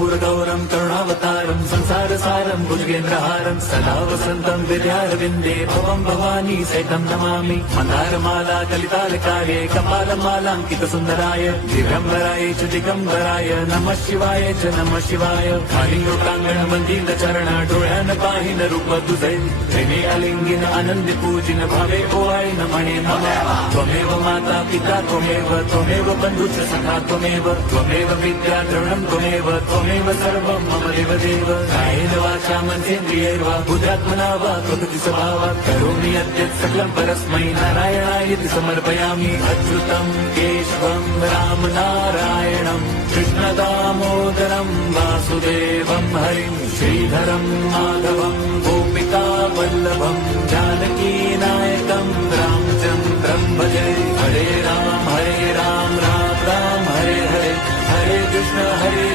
कर्पूरगौरं करुणावतारं संसारसारं भुजगेन्द्रहारं सदा वसन्तं विद्यारविन्दे भवं भवानी सहितं नमामि मन्दारमाला कलितालकार्ये कपालमालाङ्कितसुन्दराय दिगम्बराय च दिगम्बराय नमः शिवाय च नमः शिवाय कालियोटाङ्गणमन्दिरचरण डोळ्यान पाहिन रूप तुझे प्रेमे अलिंगिन आनंदी पूजिन भावे ओवाळी म्हणे नमः त्वमेव माता पिता त्वमेव बन्धुश्च सखा त्वमेव विद्या द्रवणं त्वमेव सर्वं मम देवदेव कायेन वाचा मनसेन्द्रियैर्वा बुद्ध्यात्मना वा प्रकृति स्वभावात् करोमि यद्यत् सकलं परस्मै नारायणायति समर्पयामि अच्युतं केशवं राम नारायणं कृष्णदामोदरं वासुदेवं हरिं श्रीधरं माधवं गोपिका वल्लभं जानकीनायकं रामचन्द्रं भजे हरे राम राम राम हरे हरे हरे कृष्ण हरे